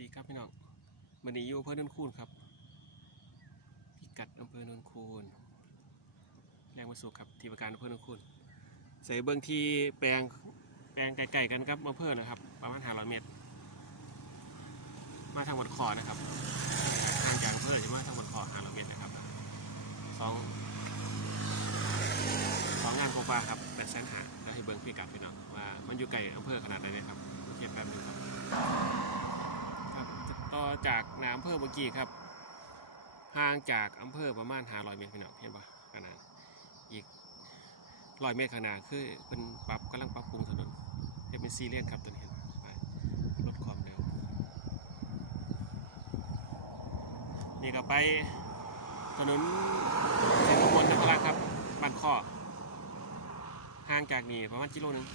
ดีครับพี่น้องมันนี้อยู่อำเภอโนนคูนครับพิกัดอำเภอโนนคูนแรงมาสุขครับที่ประการอำเภอโนนคูนใส่เบื้องที่แปลงแปลงไก่ๆกันครับอำเภอนะครับ ประมาณ500เมตร มาทางวัดคอนะครับห่างจากอำเภอจะมาทางวัดคอ500เมตรนะครับสองสองงานโกปลาครับแปดแสนหาแล้วให้เบื้องพิกัดพี่น้องว่ามันอยู่ไกลอำเภอขนาดไหนนะครับเทียบแป๊บนึงครับครับต่อ จากนาอำเภอเมื่อกี้ครับห่างจากอำเภอประมาณ500เมตรพี่น้องเห็นปะขนาดอีกร้อยเมตรข้างหน้าคือเป็นปรับกำลังปรับปรุงถนนเห็นเป็นซีเรียนครับตัวนี้เห็นลดความเร็ว นี่ก็ไปถนนเส้นขบวนนคราครับบ้านข้อห่างจากนี่ประมาณกิโลนึง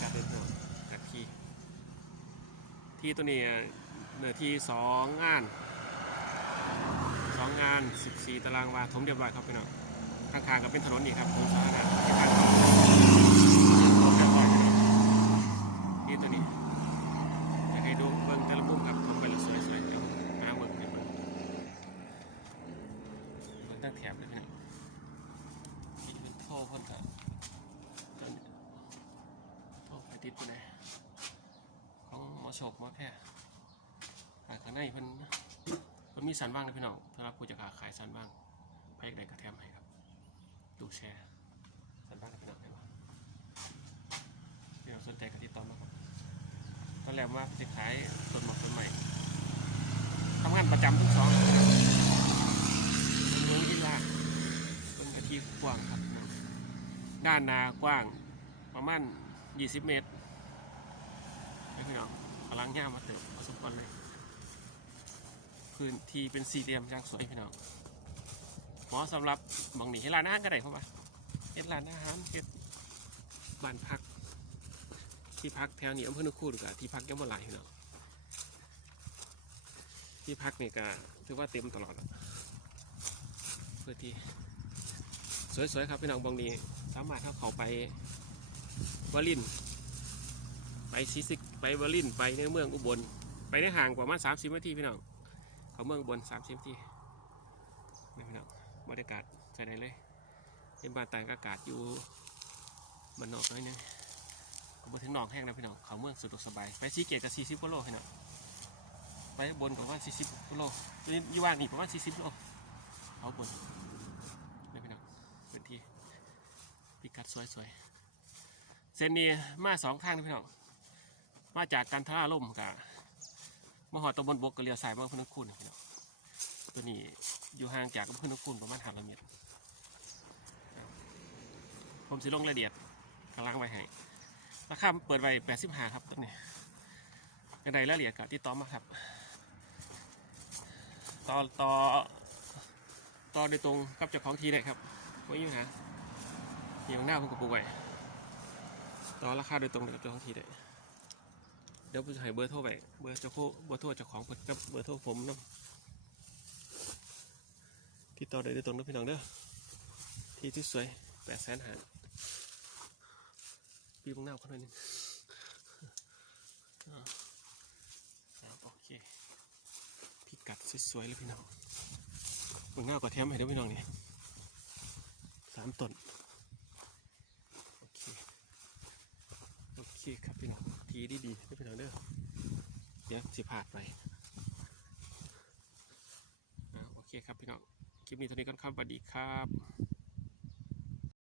การเดินถนนจากที่ ที่ตัวนี้เนื้อที่สองงานสองงาน 14 ตารางวาถมเรียบร้อยครับพี่น้องข้างๆก็เป็นถนนนี่ครับถนนสาธารณะที่ทางเข้าถมเรียบร้อยพี่น้องที่ตัวนี้อยากให้ดูเบิ้งแต่ละมุมครับถมไปแล้วสวยๆเดี๋ยวน้ำเบิ้งให้เบิ้งเบิ้งตั้งแถบเลยพี่น้องนี่เป็นโท่พ่นครับต้นโท่ไปติดไปไหน ของหมอ โฉบหมอแพทย์ขายข้างในเพิ่นเพิ่นมีสันบ้างนะพี่น้องสำหรับผู้จะค้าขายสันบ้างพายใดกระแทมให้ครับดูแชร์สันบ้างนะพี่น้องได้ปะพี่น้องสนใจกับติดต่อมาครับตอนแรกว่าจะขายต้นหมอกต้นใหม่ทำงานประจำทั้งสองเป็นเมืองที่ลาเป็นกะทิกว้างครับด้านหนากว้างประมาณ 20 เมตรให้พี่น้อง พลังงามมาเติมผสมกันเลย พื้นที่เป็นสี่เหลี่ยมย่างสวยพี่น้องเหมาะสำหรับหมองหนีให้ร้านอาหารก็ได้เพราะว่าเฮ็ดร้านอาหารเฮ็ดบ้านพัก ที่พักแถวนี้อำเภอนุคูดกับที่พักยังบ่หลายพี่น้องที่พักนี่ก็ถือว่าเต็มตลอดอะพื้นที่สวยๆครับพี่น้องบองนีสามารถเข้าเขาไปวาลิน ไปซีซิกไปเบอร์ลินไปในเมืองอุบล ไปในห่างประมาณ30นาทีพี่น้องเขาเมืองอุบล30นาทีนี่พี่น้องบรรยากาศใช้ได้เลยเป็นบ้านต่างอากาศอยู่บนนอกน้อยนึงเขาถึงหนองแห้งนะพี่น้องเขาเมืองสะดวกสบายไปซีเกตกับ40กิโลพี่น้องไปบนกับว่า40กิโลนี่ยู่ว่างนี่ประมาณ40กิโลเขาบนนี่พี่น้องพื้นที่พิกัดสวยๆเส้นนี้มาสองทางนะพี่น้อง มาจากกันทราล่มกับมหอดตำบลบกกับเรียวสายมาอำเภอนคุณพี่น้องตัวนี้อยู่ห่างจากอำเภอนคุณประมาณห้าร้อยเมตรผมสิลงรายละเอียดกำลังไว้ให้ราคาเปิดไว้แปดสิบห้าครับตัวนี้ยังไงรายละเอียดกับที่ต่อมาครับต่อต่อต่อโดยตรงกับเจ้าของทีเลยครับไม่ยุ่งหาเหี่ยวหน้าผมกับปูไว้ต่อราคาโดยตรงกับเจ้าของที่ได้ เดี๋ยวผมจะให้เบอร์โทรไปเบอร์เจ้าโคเบอร์โทรเจ้าของกับเบอร์โทรผมนะที่ต่อได้โดยตรงนะพี่น้องเด้อที่ที่สวยแปดแสนหาปีบงหน้าคนหน่อยนึงโอเคพิกัดสวยๆเลยพี่น้องบงหน้าก็แถมให้ด้อพี่น้องนี่สามต้นโอเคโอเคครับพี่น้อง ทีดีดีๆพี่น้องเด้อเดี๋ยวสิพาดไปโอเคครับพี่น้อง คลิปนี้เท่านี้ก่อนครับสวัสดีครับ